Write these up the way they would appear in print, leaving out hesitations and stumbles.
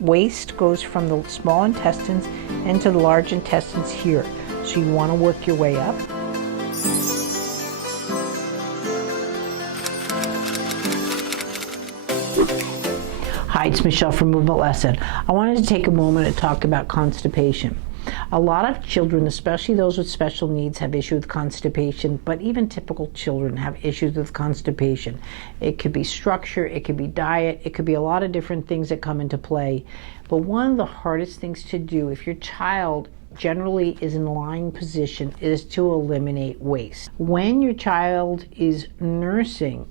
Waste goes from the small intestines into the large intestines here. So you want to work your way up. Hi, it's Michelle from Movement Lesson. I wanted to take a moment to talk about constipation. A lot of children, especially those with special needs, have issues with constipation, but even typical children have issues with constipation. It could be structure, it could be diet, it could be a lot of different things that come into play. But one of the hardest things to do if your child generally is in lying position is to eliminate waste. When your child is nursing,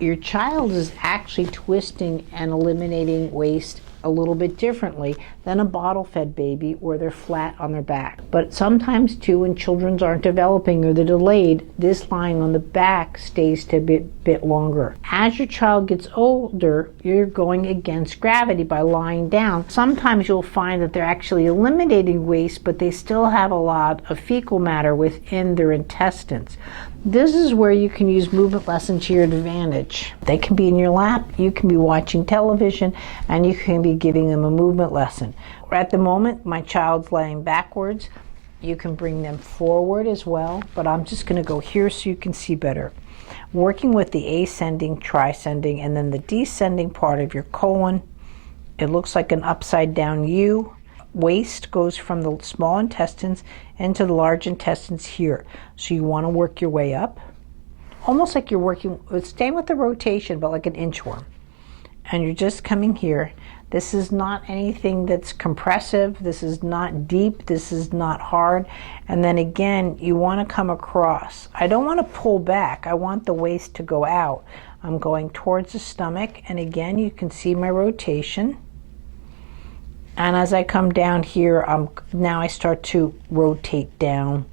your child is actually twisting and eliminating waste a little bit differently than a bottle-fed baby where they're flat on their back. But sometimes too, when children aren't developing or they're delayed, this lying on the back stays to a bit longer. As your child gets older, you're going against gravity by lying down. Sometimes you'll find that they're actually eliminating waste, but they still have a lot of fecal matter within their intestines. This is where you can use Movement Lesson to your advantage. They can be in your lap, you can be watching television, and you can be giving them a movement lesson. At the moment, my child's laying backwards. You can bring them forward as well, but I'm just going to go here so you can see better. Working with the ascending, triscending, and then the descending part of your colon. It looks like an upside down U. Waste goes from the small intestines into the large intestines here. So you want to work your way up. Almost like you're working, staying with the rotation, but like an inchworm. And you're just coming here. This is not anything that's compressive. This is not deep. This is not hard. And then again, you want to come across. I don't want to pull back. I want the waist to go out. I'm going towards the stomach. And again, you can see my rotation. And as I come down here, now I start to rotate down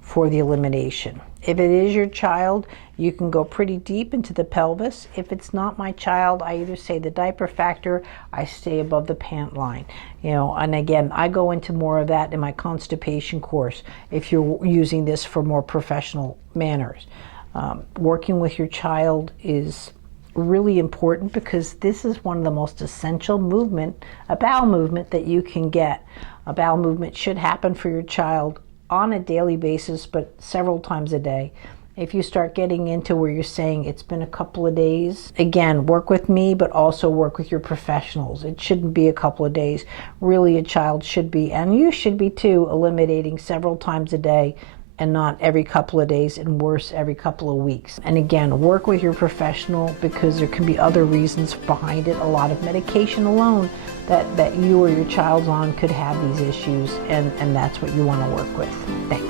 for the elimination. If it is your child, you can go pretty deep into the pelvis. If it's not my child, I either say the diaper factor, I stay above the pant line. And again, I go into more of that in my constipation course if you're using this for more professional manners. Working with your child is really important because this is one of the most essential a bowel movement that you can get. A bowel movement should happen for your child on a daily basis, but several times a day. If you start getting into where you're saying it's been a couple of days, again, work with me, but also work with your professionals. It shouldn't be a couple of days. Really, a child should be, and you should be too, eliminating several times a day and not every couple of days, and worse, every couple of weeks. And again, work with your professional because there can be other reasons behind it. A lot of medication alone that you or your child's on could have these issues, and that's what you want to work with. Thanks.